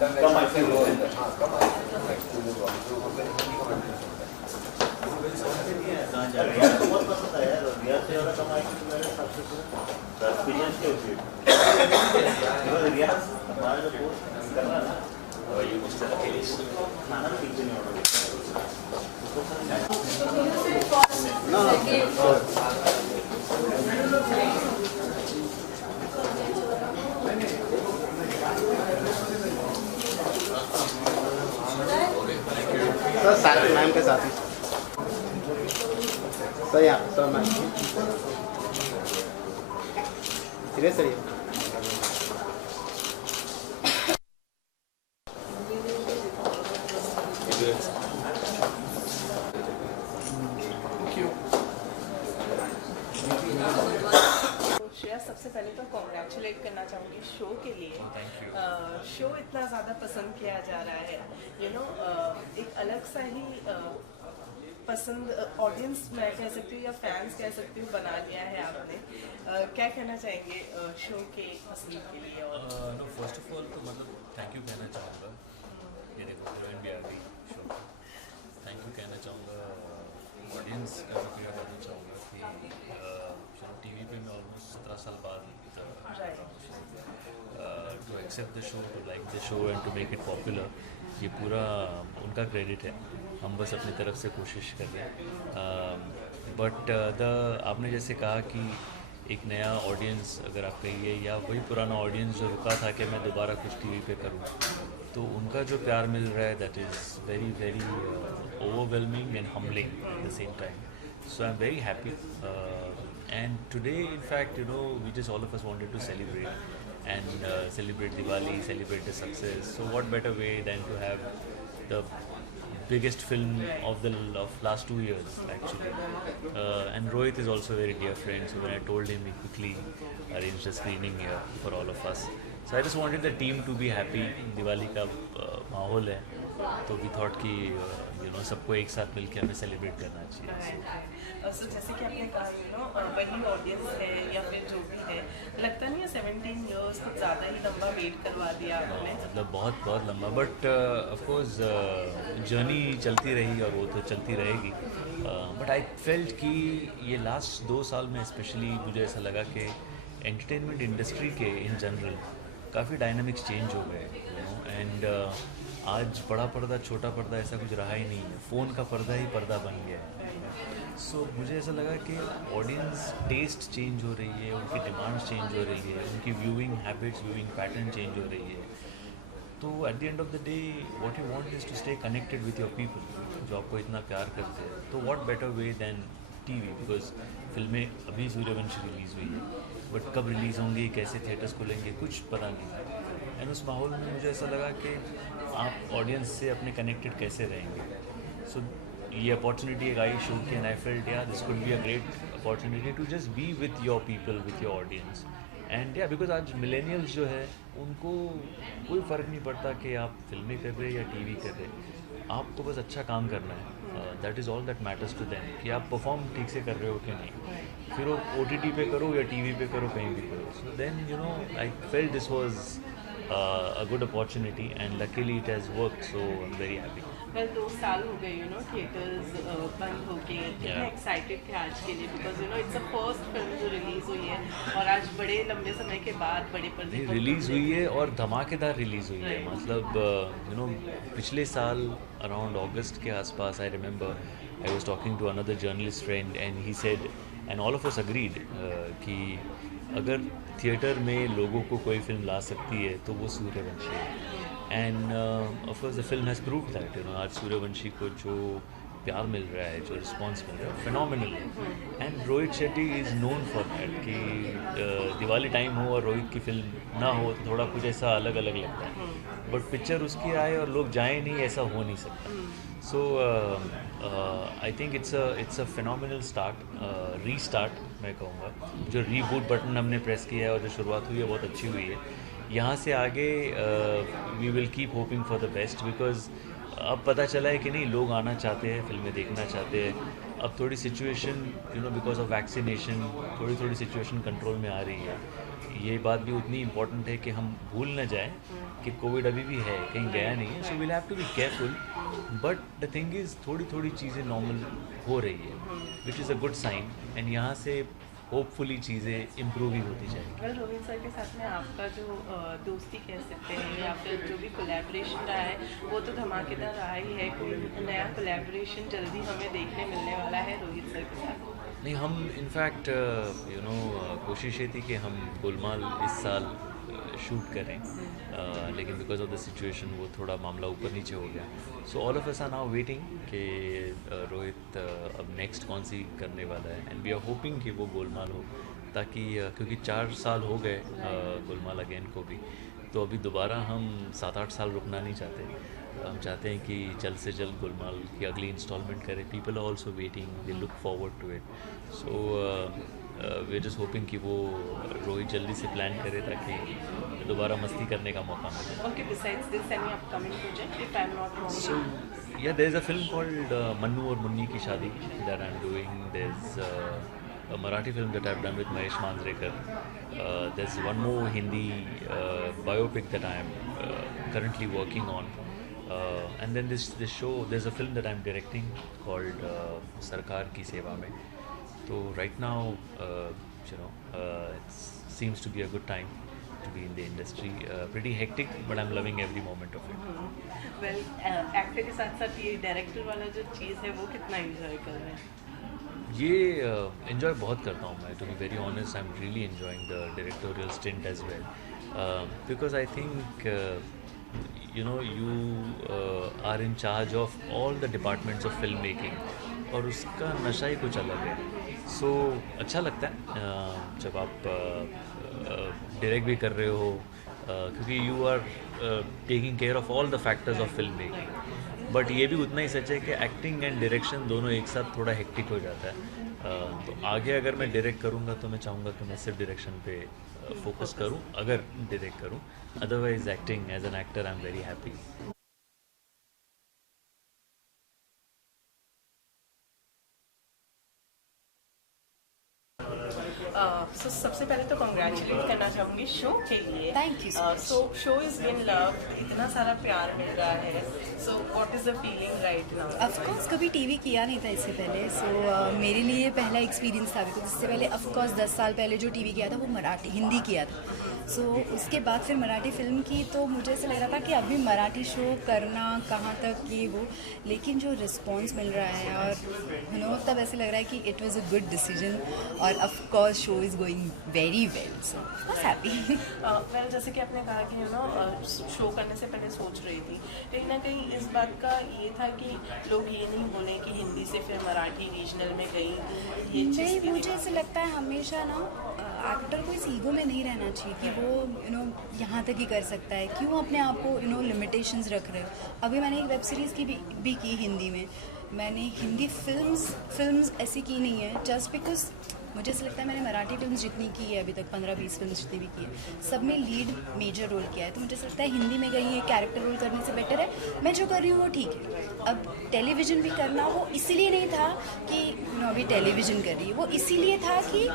कम active हो बहुत पसंद है यार, रियाज से ज़्यादा कम एक्टिव मेरे हिसाब से तो एक्सपीरियंस के उसे रियाज हमारे जो कोर्स कर रहा है ना ये कुछ खाना ठीक से नहीं ऑर्डर सर साथ मैम के साथ ही सर यहाँ sir ma'am serious sir Shreya, सबसे पहले तो कॉन्ग्रेचुलेट करना चाहूँगी शो के लिए। शो इतना ज़्यादा पसंद किया जा रहा है, एक अलग सा ही पसंद ऑडियंस मैं कह सकती हूँ या फैंस कह सकती हूँ बना लिया है आपने। क्या कहना चाहेंगे शो के पसंद के लिए? और फर्स्ट ऑफ ऑल तो मतलब थैंक यू कहना चाहूँगा, ये देखो हीरोइन भी आ गई शो। थैंक यू कहना चाहूँगा ऑडियंस का, शुक्रिया करना चाहूँगा कि टीवी पे मैं ऑलमोस्ट 17 साल बाद to accept the show, to like the show and to make it popular, ये पूरा उनका क्रेडिट है। हम बस अपनी तरफ से कोशिश कर रहे हैं। बट आपने जैसे कहा कि एक नया ऑडियंस अगर आप कहिए या वही पुराना ऑडियंस जो रुका था कि मैं दोबारा कुछ टीवी पे करूं, तो उनका जो प्यार मिल रहा है that is very very overwhelming and humbling at the same time. So I'm very happy, and today in fact we just all of us wanted to celebrate and celebrate Diwali, celebrate the success. So what better way than to have the biggest film of last 2 years actually, and Rohit is also a very dear friend, so when I told him, he quickly arranged a screening here for all of us. So I just wanted the team to be happy. Diwali का माहौल है, तो we thought कि सबको एक साथ मिलकर हमें सेलिब्रेट करना चाहिए। सो जैसे कि आपने कहा वही ऑडियंस है या फिर जो भी है, लगता नहीं है 17 इयर्स कुछ ज़्यादा ही लंबा वेट करवा दिया आपने? मतलब बहुत बहुत लंबा, बट ऑफकोर्स जर्नी चलती रही और वो तो चलती रहेगी। बट आई फेल्ट कि ये लास्ट 2 साल में स्पेशली मुझे ऐसा लगा कि एंटरटेनमेंट इंडस्ट्री के इन जनरल काफ़ी डायनामिक्स चेंज हो गए, एंड आज बड़ा पर्दा छोटा पर्दा ऐसा कुछ रहा ही नहीं है, फ़ोन का पर्दा ही पर्दा बन गया है। सो मुझे ऐसा लगा कि ऑडियंस टेस्ट चेंज हो रही है, उनकी डिमांड्स चेंज हो रही है, उनकी viewing habits, viewing pattern change हो रही है। तो at the end of the day what you want is to stay connected with your people जो आपको इतना प्यार करते हैं। तो what better way than TV, because फिल्में अभी सूर्यवंशी रिलीज़ हुई है, बट कब रिलीज़ होंगी, कैसे थिएटर्स खुलेंगे, कुछ पता नहीं। एंड उस माहौल में मुझे ऐसा लगा कि आप ऑडियंस से अपने कनेक्टेड कैसे रहेंगे। सो ये अपॉर्चुनिटी एक आई शो की, and I felt yeah this could be a great opportunity to just be with your people, with your audience. And yeah because आज मिलेनियल्स जो है उनको कोई फ़र्क नहीं पड़ता कि आप फिल्में कर रहे या टीवी कर रहे, आपको बस अच्छा काम करना है। That is all that matters to them, कि आप परफॉर्म ठीक से कर रहे हो कि नहीं, फिर वो OTT पे करो या टीवी पे करो, कहीं भी करो। So then I felt this was a good opportunity, and luckily it has worked, so I'm very happy. Well, 2 साल हो गए थिएटर्स बंद होके, कितना एक्साइटेड थे आज के लिए, because it's a first film जो रिलीज़ हुई है और आज बड़े लंबे समय के बाद बड़े पर्दे पर रिलीज़ हुई है और धमाकेदार रिलीज़ हुई है। मतलब पिछले साल अराउंड अगस्त के आसपास I remember I was talking to another journalist friend and he said, and all of us agreed, कि अगर थिएटर में लोगों को कोई फिल्म ला सकती है तो वो सूर्यवंशी है। End of course the film has proved that. आज सूर्यवंशी को जो प्यार मिल रहा है, जो रिस्पॉन्स मिल रहा है, फिनोमिनल है। And Rohit Shetty is known for that, कि दिवाली टाइम हो और रोहित की फिल्म ना हो तो थोड़ा कुछ ऐसा अलग अलग लगता है, बट पिक्चर उसकी आए और लोग जाएँ नहीं, ऐसा हो नहीं सकता। So I think it's a phenomenal start, restart मैं कहूँगा। जो रीबूट बटन हमने प्रेस किया है और जो शुरुआत हुई है बहुत अच्छी हुई है। यहाँ से आगे we will keep hoping for the best, because अब पता चला है कि नहीं, लोग आना चाहते हैं, फिल्में देखना चाहते हैं। अब थोड़ी सिचुएशन बिकॉज ऑफ वैक्सीनेशन थोड़ी सिचुएशन कंट्रोल में आ रही है। ये बात भी उतनी इम्पोर्टेंट है कि हम भूल न जाएं कि कोविड अभी भी है, कहीं गया नहीं है, so we'll have to be careful. But the thing is थोड़ी थोड़ी चीज़ें नॉर्मल हो रही है, which is a good sign. And यहाँ से होपफुली चीज़ें इम्प्रूव ही होती जाएंगी. वेल रोहित सर के साथ में आपका जो दोस्ती कह सकते हैं या फिर जो भी कोलैबोरेशन रहा है वो तो धमाकेदार रहा ही है. कोई नया कोलैबोरेशन जल्दी हमें देखने मिलने वाला है रोहित सर के साथ? नहीं, हम इनफैक्ट कोशिश ये थी कि हम गोलमाल इस साल शूट करें, लेकिन बिकॉज ऑफ द सिचुएशन वो थोड़ा मामला ऊपर नीचे हो गया. So all of us are now waiting कि रोहित अब नेक्स्ट कौन सी करने वाला है. एंड वी आर होपिंग कि वो गोलमाल हो, ताकि क्योंकि 4 साल हो गए गोलमाल अगेन को भी, तो अभी दोबारा हम 7-8 साल रुकना नहीं चाहते. हम चाहते हैं कि जल्द से जल्द गोलमाल की अगली इंस्टॉलमेंट करें. People are also waiting, they look forward to it. So we are just hoping कि वो रोहित जल्दी से प्लान करे ताकि दोबारा मस्ती करने का मौका मिले. Okay, besides this, any upcoming project, if I'm not wrong? So yeah, there's a film called Mannu और मुन्नी की शादी that I'm doing. There's a Marathi film that I've done with Mahesh Manjrekar. There's one more Hindi biopic that I'm currently working on. And then this show, there's a film that I'm directing called Sarkar Ki Seva Mein. So right now, it seems to be a good time to be in the industry. Pretty hectic, but I'm loving every moment of it. Well actor के साथ साथ ये director वाला जो चीज़ है वो कितना enjoy कर रहे हैं? ये इन्जॉय बहुत करता हूँ मैं. To be very honest, I am really enjoying the directorial stint as well, because I think you are in charge of all the departments of film making, और उसका नशा ही कुछ अलग है. सो अच्छा लगता है जब आप डायरेक्ट भी कर रहे हो, क्योंकि you are taking care of all the factors of film making. But ये भी उतना ही सच है कि एक्टिंग एंड डायरेक्शन दोनों एक साथ थोड़ा हेक्टिक हो जाता है. तो आगे अगर मैं डायरेक्ट करूँगा तो मैं चाहूँगा कि मैं सिर्फ डायरेक्शन पे फोकस करूँ, अगर डायरेक्ट करूँ. Otherwise acting as an actor I am very happy. So सबसे पहले तो कॉन्ग्रेचुलेट करना चाहूँगी शो के लिए. Thank you so much. So show is been love, इतना सारा प्यार मिल रहा है. So what is the feeling right now? Of course कभी टीवी किया नहीं था इससे पहले, सो मेरे लिए पहला एक्सपीरियंस था. बिकॉज इससे पहले ऑफ कोर्स 10 साल पहले जो टीवी किया था वो मराठी हिंदी किया था. सो उसके बाद फिर मराठी फिल्म की, तो मुझे ऐसा लग रहा था कि अभी मराठी शो करना कहाँ तक ये वो, लेकिन जो रिस्पॉन्स मिल रहा है और तब ऐसे लग रहा है कि it was a good decision. और of course show is going very well, so बस हैप्पी. वेल जैसे कि आपने कहा कि शो करने से पहले सोच रही थी, कहीं ना कहीं इस बात का ये था कि लोग ये नहीं बोले कि हिंदी से फिर मराठी रीजनल में गई. ये नहीं, मुझे ऐसे लगता है हमेशा ना एक्टर को इस ईगो में नहीं रहना चाहिए कि वो यहाँ तक ही कर सकता है. क्यों अपने आप को लिमिटेशंस रख रहे हो? अभी मैंने एक वेब सीरीज़ की भी की हिंदी में. मैंने हिंदी फिल्म्स ऐसी की नहीं है जस्ट बिकॉज मुझे ऐसा लगता है मैंने मराठी फिल्म्स जितनी की है अभी तक 15-20 फिल्म जितनी भी की है, सब में लीड मेजर रोल किया है. तो मुझे ऐसा लगता है हिंदी में गई है कैरेक्टर रोल करने से बेटर है मैं जो कर रही हूँ वो ठीक है. अब टेलीविज़न भी करना वो इसीलिए नहीं था कि अभी टेलीविज़न कर रही है, वो इसीलिए था कि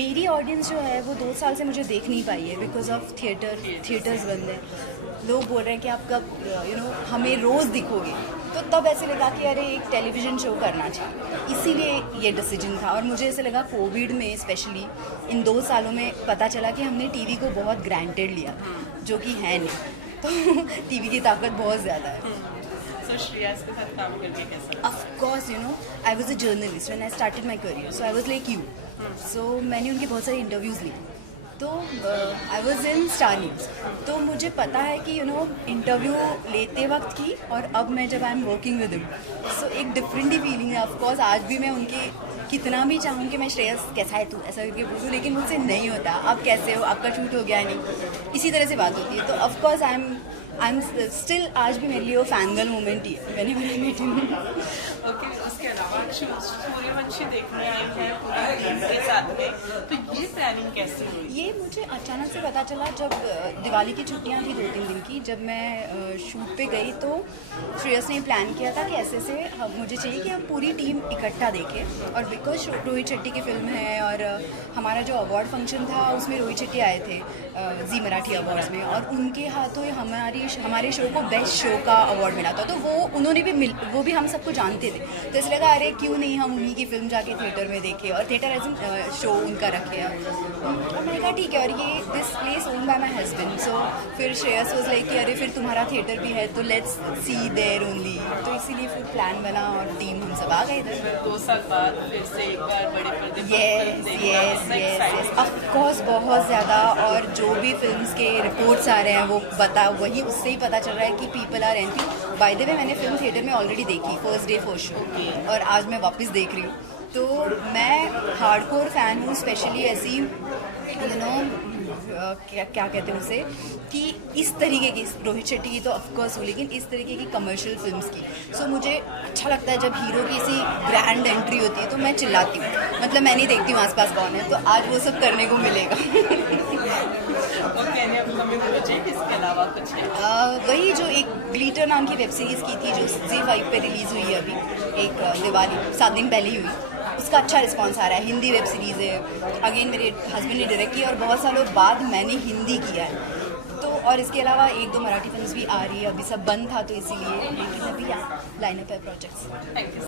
मेरी ऑडियंस जो है वो 2 साल से मुझे देख नहीं पाई है बिकॉज ऑफ थिएटर्स बंद है. लोग बोल रहे हैं कि आप कब हमें रोज़ दिखोगे, तो तब ऐसे लगा कि अरे एक टेलीविज़न शो करना चाहिए, इसीलिए ये डिसीजन था. और मुझे ऐसे लगा कोविड में स्पेशली इन 2 सालों में पता चला कि हमने टीवी को बहुत ग्रांटेड लिया, जो कि है नहीं. तो टीवी की ताकत बहुत ज़्यादा है. सो श्रेयस के साथ काम करके कैसा? Of course I was a journalist when I started my career, so I was like you. So मैंने उनके बहुत सारे इंटरव्यूज़ लिए. तो I was in Star News, तो मुझे पता है कि इंटरव्यू लेते वक्त की और अब मैं जब I am working with him, so एक डिफरेंट ही फीलिंग है. ऑफकोर्स आज भी मैं उनके कितना भी चाहूँ कि मैं श्रेयस कैसा है तू ऐसा करके पूछूँ, लेकिन मुझसे नहीं होता. आप कैसे हो, आपका शूट हो गया नहीं, इसी तरह से बात होती है. तो of course I am I am still आज भी मेरे लिए वो फैन गर्ल मोमेंट ही है मैंने मेरा मीटिंग। ओके, उसके अलावा सूर्यवंशी देखने आई हैं पूरी टीम के साथ में, तो ये प्लानिंग कैसे हुई? ये मुझे अचानक से पता चला जब दिवाली की छुट्टियां थी 2-3 दिन की, जब मैं शूट पे गई तो श्रेयस ने प्लान किया था कि ऐसे मुझे चाहिए कि हम पूरी टीम इकट्ठा देखें। और बिकॉज रोहित शेट्टी की फिल्म है और हमारा जो अवार्ड फंक्शन था उसमें रोहित शेट्टी आए थे जी मराठी अवार्ड्स में, और उनके हाथों हमारे शो को बेस्ट शो का अवार्ड मिला था। तो वो भी हम सबको जानते थे, तो इसलिए कहा अरे क्यों नहीं हम उन्हीं की फिल्म जाके थिएटर में देखें, और थिएटर एज इन शो उनका रखे है। और मैंने कहा ठीक है, और ये this place own by my husband, so फिर श्रेयस वाज लाइक कि अरे फिर तुम्हारा थिएटर भी है तो लेट्स सी देयर ओनली, तो इसीलिए फिर प्लान बना और टीम हम सब आ गए इधर। 2 साल बाद फिर से एक बार बड़े पर्दे पर यस फिल्म देखना, यस excited यस ऑफकोर्स बहुत ज़्यादा, और जो भी फिल्म्स के रिपोर्ट्स आ रहे हैं वो वही उससे ही पता चल रहा है कि people are anti. By the way मैंने फिल्म थिएटर में ऑलरेडी देखी फर्स्ट डे फर्स्ट शो, और आज मैं वापस देख रही हूँ। तो मैं हार्डकोर फ़ैन हूँ, स्पेशली ऐसी क्या कहते हैं उसे, कि इस तरीके की रोहित शेट्टी की तो ऑफकोर्स हूँ, लेकिन इस तरीके की कमर्शियल फिल्म्स की। सो मुझे अच्छा लगता है जब हीरो की ऐसी ग्रैंड एंट्री होती है तो मैं चिल्लाती हूँ, मतलब मैं नहीं देखती हूँ आसपास कौन है, तो आज वो सब करने को मिलेगा। ओके, अपकमिंग प्रोजेक्ट इसके अलावा कुछ है? वही जो एक ग्लिटर नाम की वेब सीरीज़ की थी जो ZEE5 पे रिलीज़ हुई है अभी, एक दिवाली 7 दिन पहले ही हुई, उसका अच्छा रिस्पांस आ रहा है। हिंदी वेब सीरीज़ है, अगेन मेरे हस्बैंड ने डायरेक्ट किया और बहुत सालों बाद मैंने हिंदी किया है। तो और इसके अलावा 1-2 मराठी फिल्म्स भी आ रही है, अभी सब बंद था तो इसीलिए, लेकिन अभी लाइनअप है प्रोजेक्ट्स। Thank you.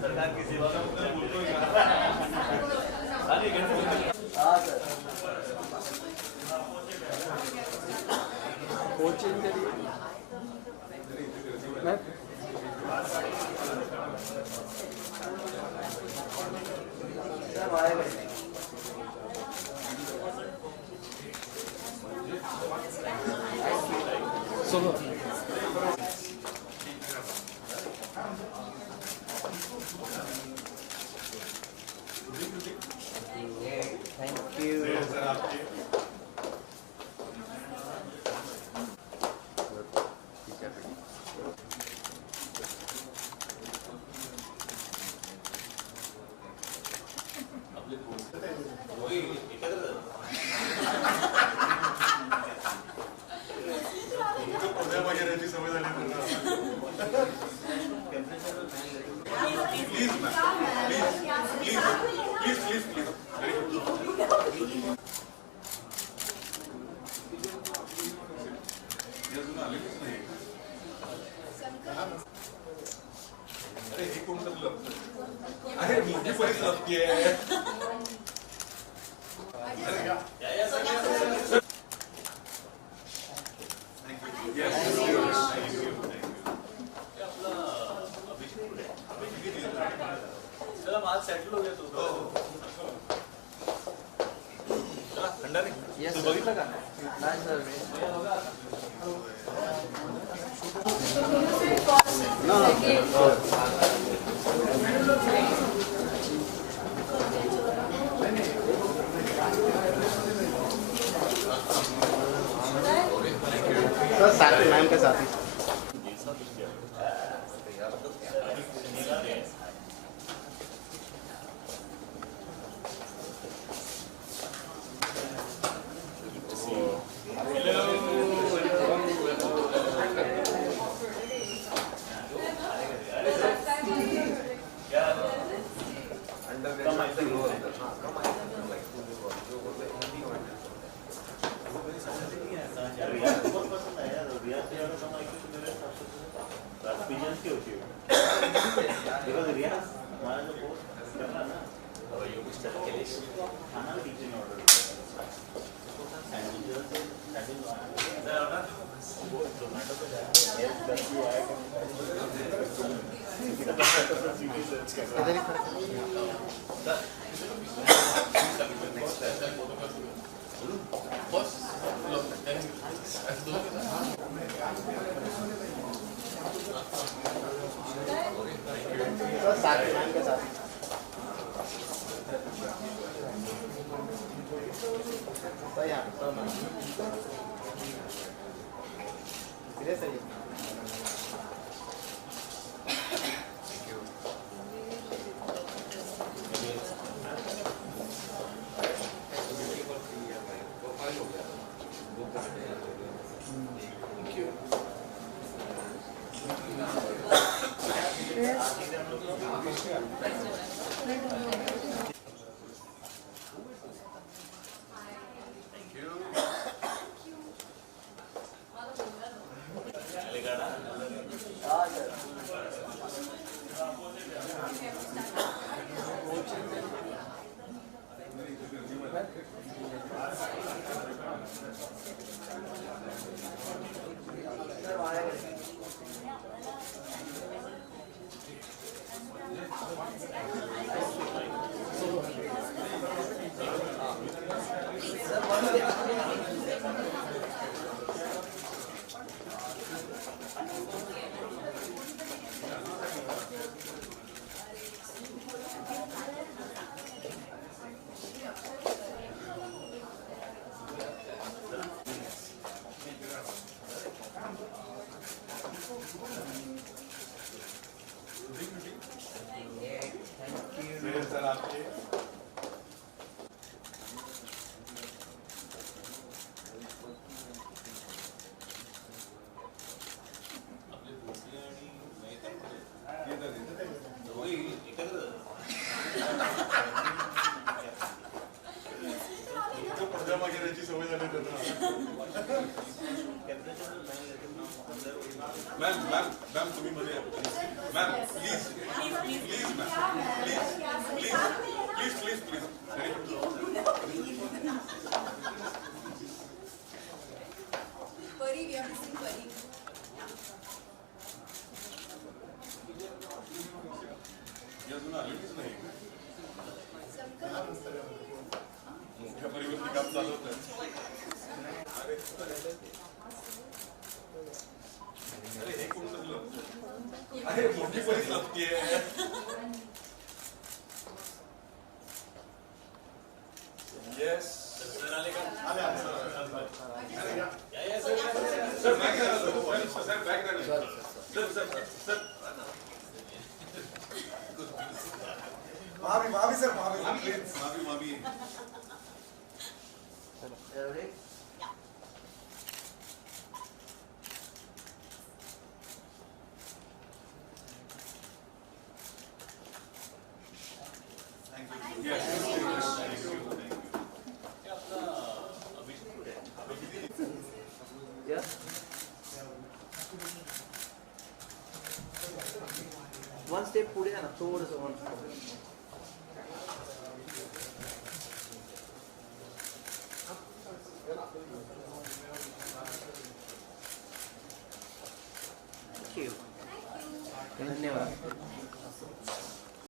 सरकार की सेवा कोचिंग के लिए मैं सुनो थैंक यू। अरे मुझे बड़ी लगती है। आज सेटल हो गया तो ठंडा नहीं तू बघितलं का? नाही सर सर साथ मैम के साथ ही सर साथ में मैम के साथ सर यहाँ सर मैम धीरे से मैम तुम्ही मध्ये ma'am please please ma'am please please परी we are missing परी अजून आलेलीच नाही मोठ्या परिवर्तन काम चालू होतं अरे हे कोण सगळं अरे मोठी पोलीस लागतेय येस सर आले का आले sir bag sir bag sir माफी सर माफी प्लीज माफी वन स्टेप पुढे जा ना थोडंसं वन धन्यवाद